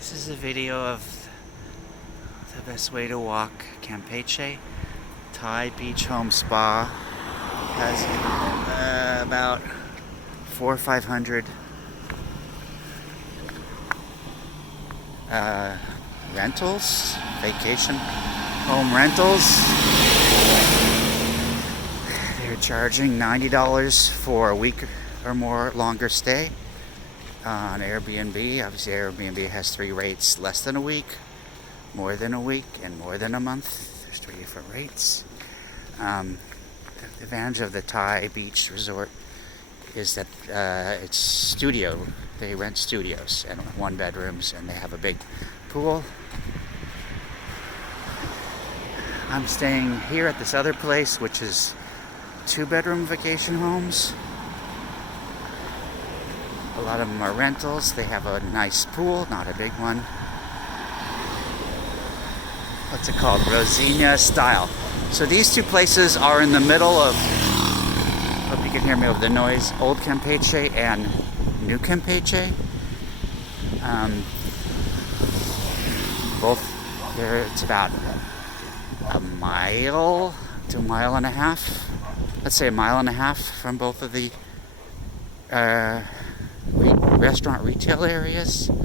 This is a video of the best way to walk Campeche. Thai Beach Home Spa has about 400 or 500 rentals, vacation home rentals. They're charging $90 for a week or more longer stay on Airbnb. Obviously Airbnb has three rates: less than a week, more than a week, and more than a month. There's three different rates. The advantage of the Thai beach resort is that it's studio. They rent studios and one bedrooms, and they have a big pool. I'm staying here at this other place, which is 2-bedroom vacation homes. A lot of them are rentals. They have a nice pool, not a big one. What's it called? Rosina style. So these two places are in the middle of, hope you can hear me over the noise, Old Campeche and New Campeche. Both there, it's about a mile to a mile and a half. Let's say a mile and a half from both of the restaurant retail areas. In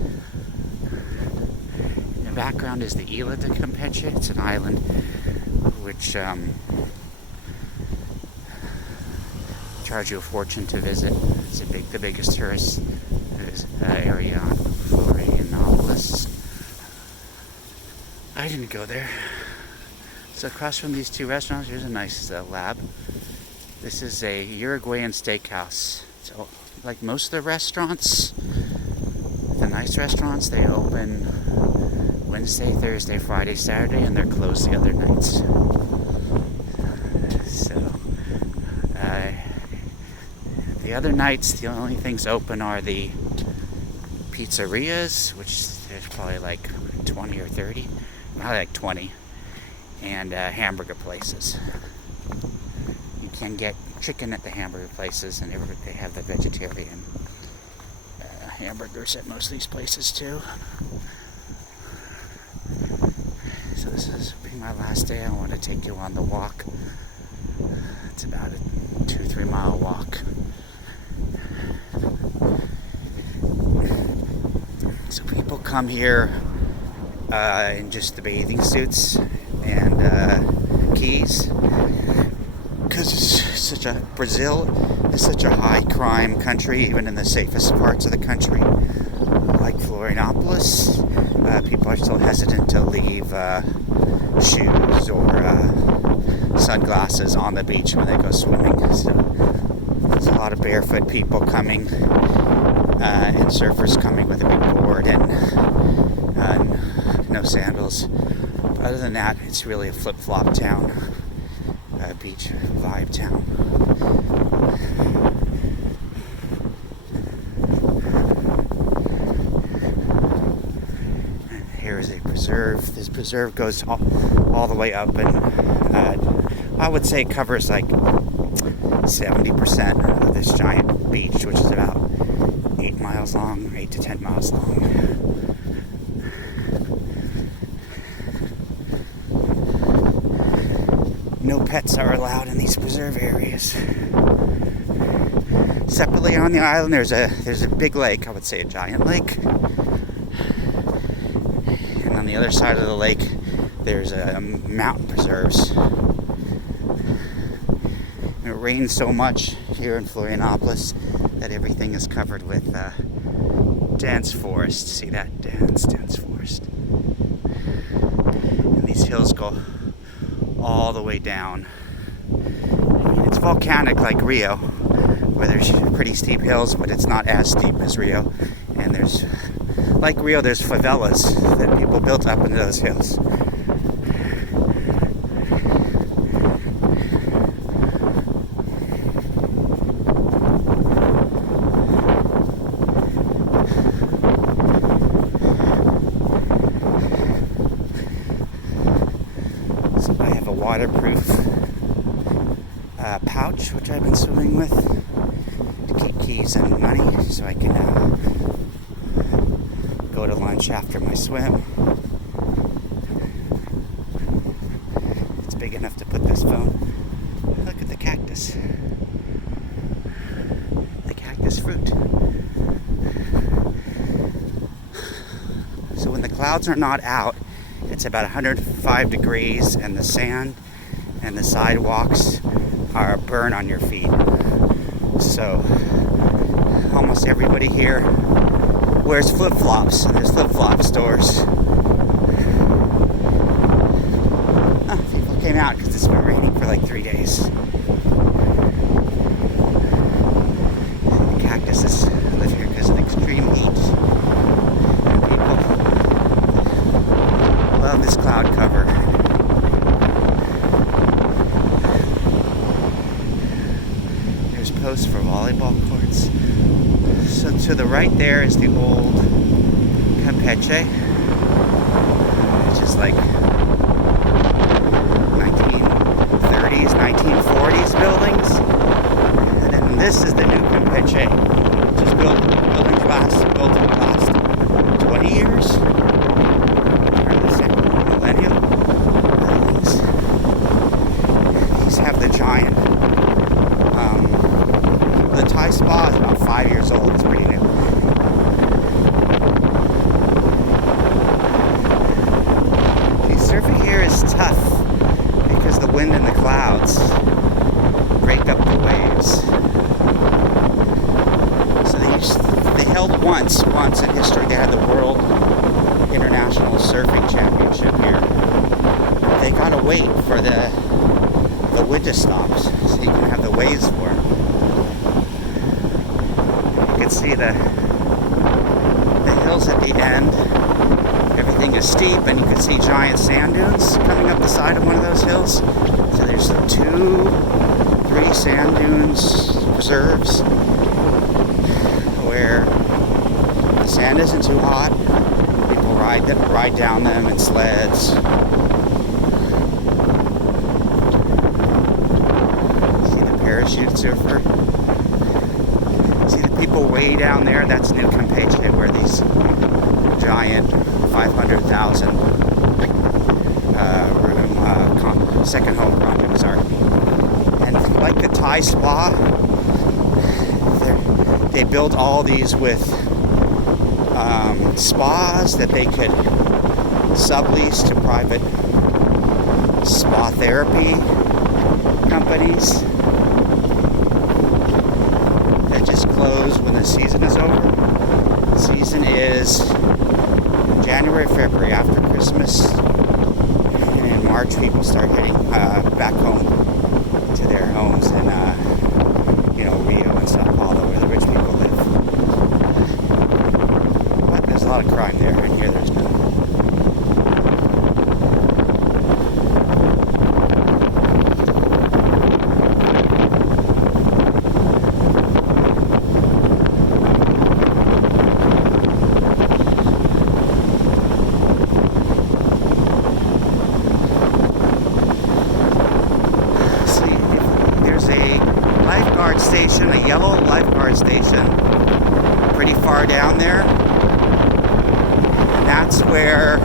the background is the Isla de Campeche. It's an island which charge you a fortune to visit. It's the biggest tourist area on Florianopolis. I didn't go there. So across from these two restaurants, here's a nice lab. This is a Uruguayan steakhouse. So, like most of the restaurants, the nice restaurants, they open Wednesday, Thursday, Friday, Saturday, and they're closed the other nights. So, the other nights, the only things open are the pizzerias, which there's probably like 20 or 30, probably like 20, and hamburger places. You can get chicken at the hamburger places, and they have the vegetarian hamburgers at most of these places too. So this is being my last day. I want to take you on the walk. It's about a 2-3 mile walk. So people come here in just the bathing suits and keys, because Brazil is such a high crime country, even in the safest parts of the country, like Florianopolis. People are still hesitant to leave shoes or sunglasses on the beach when they go swimming. So there's a lot of barefoot people coming, and surfers coming with a big board and no sandals. Other than that, it's really a flip-flop town, beach vibe town. And here is a preserve. This preserve goes all the way up, and I would say covers like 70% of this giant beach, which is about 8 miles long, 8 to 10 miles long. No pets are allowed in these preserve areas. Separately on the island, there's a big lake. I would say a giant lake. And on the other side of the lake, there's mountain preserves. And it rains so much here in Florianopolis that everything is covered with dense forest. See that? Dense forest. And these hills go all the way down. I mean, it's volcanic like Rio, where there's pretty steep hills, but it's not as steep as Rio. And like Rio, there's favelas that people built up into those hills. So I have a waterproof pouch, which I've been swimming with, to keep keys and money, so I can go to lunch after my swim. It's big enough to put this phone. Look at the cactus. The cactus fruit. So when the clouds are not out, it's about 105 degrees, and the sand and the sidewalks are burn on your feet. So almost everybody here wears flip-flops, and there's flip-flop stores. People came out because it's been raining for like 3 days. The cactuses live here because of the extreme heat. And people love this cloud cover. There's posts for volleyball courts. So to the right there is the old Campeche, which is like 1930s, 1940s buildings. And then this is the new Campeche, which is built in the last 20 years. Or the second millennium. These have the giant. The Thai spa is about 5 years old. It's pretty new. Surfing here is tough because the wind and the clouds break up the waves. So they held once in history. They had the World International Surfing Championship here. They gotta wait for the wind to stop so you can have the waves for it. You can see the hills at the end. Everything is steep, and you can see giant sand dunes coming up the side of one of those hills. So there's 3 sand dunes preserves where the sand isn't too hot. People ride down them in sleds. See the parachute surfer. See the people way down there? That's New Campeche, where these giant 500,000 room second home projects are. And like the Thai spa, they built all these with spas that they could sublease to private spa therapy companies that just close when the season is over. The season is January, February, after Christmas. And in March, people start heading back home to their homes in, Rio and Sao Paulo, where the rich people live. But there's a lot of crime there, and here there's none. Station, a yellow lifeguard station, pretty far down there, and that's where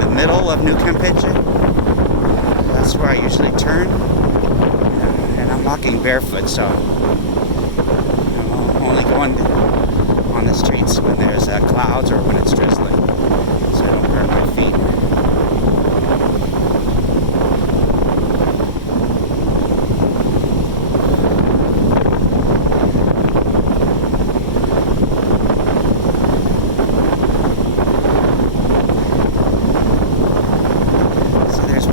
the middle of New Campeche. That's where I usually turn, and I'm walking barefoot, so I'm only going on the streets when there's clouds or when it's drizzling, so I don't hurt my feet.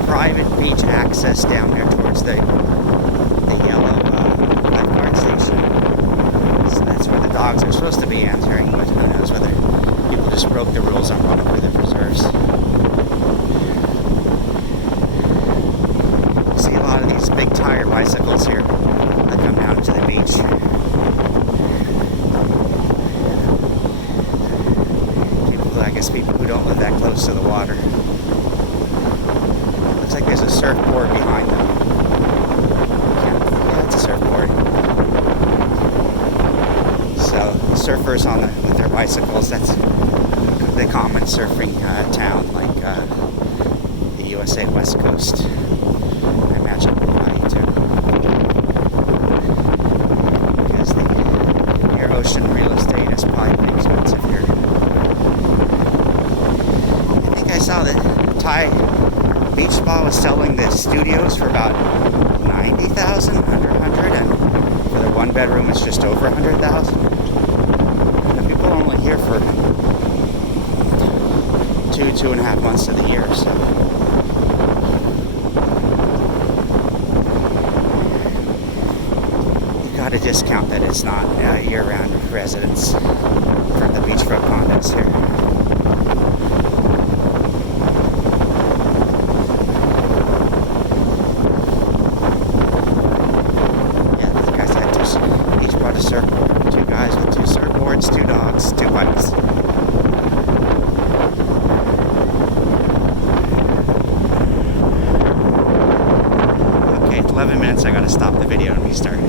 Private beach access down there towards the yellow lifeguard station. So that's where the dogs are supposed to be answering, but who knows whether people just broke the rules on running through the preserves. You see a lot of these big tire bicycles here that come down to the beach. People who don't live that close to the water. Looks like there's a surfboard behind them. Yeah, it's a surfboard. So So surfers with their bicycles, that's the common surfing town, like the USA West Coast. I imagine Hawaii too, because your ocean real estate is probably pretty expensive here. I think I saw that Thai Beach Spa was selling the studios for about $90,000, under 100, and for the one bedroom it's just over 100,000. And people are only here for 2.5 months of the year, so you got to discount that it's not year-round residents for the beachfront condos here. Each brought a surfboard. 2 guys with 2 surfboards, 2 dogs, 2 bikes. Okay, 11 minutes. I gotta stop the video and restart.